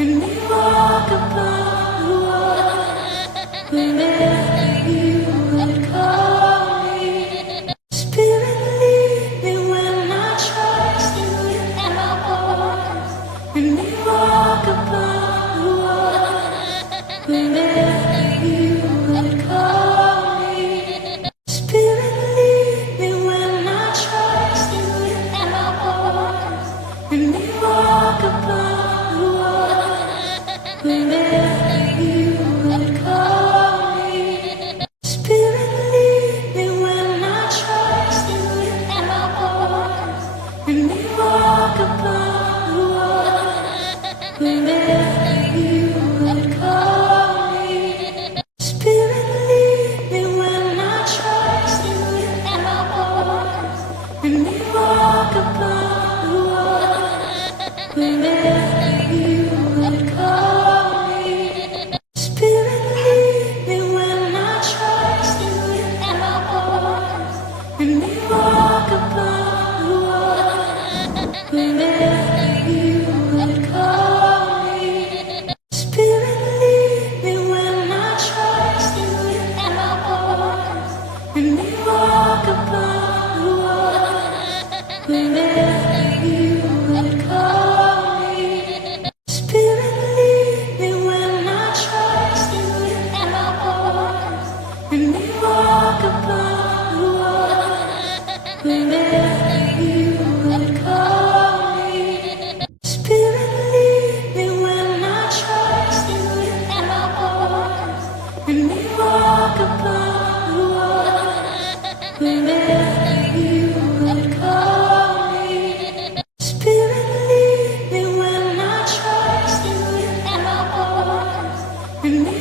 and we walk upon the water whenever you would call me. Spirit, lead me when I trust you with my heart, and we walk upon the water whenever you would call me. Spirit, lead me when I trust you with my heart, and we walk upon the water whenever you would call me. Spirit, lead me when I trust you with my heart, and we walk upon the water whenever you would call me. Spirit, lead me when I trust you with my heart, and we walk upon the water whenever you would call me. Spirit, lead me when I trust you with my heart, and we walk upon the water whenever you would call me. Spirit, lead me when I trust you with my heart, and we walk upon the water whenever you would call me. Spirit, lead me when I trust you with my heart, and we walk upon the water whenever you would call me. Spirit, lead me when I trust you with my heart, and we walk upon the water whenever you would call me. Spirit, lead me when I trust you with my heart, and we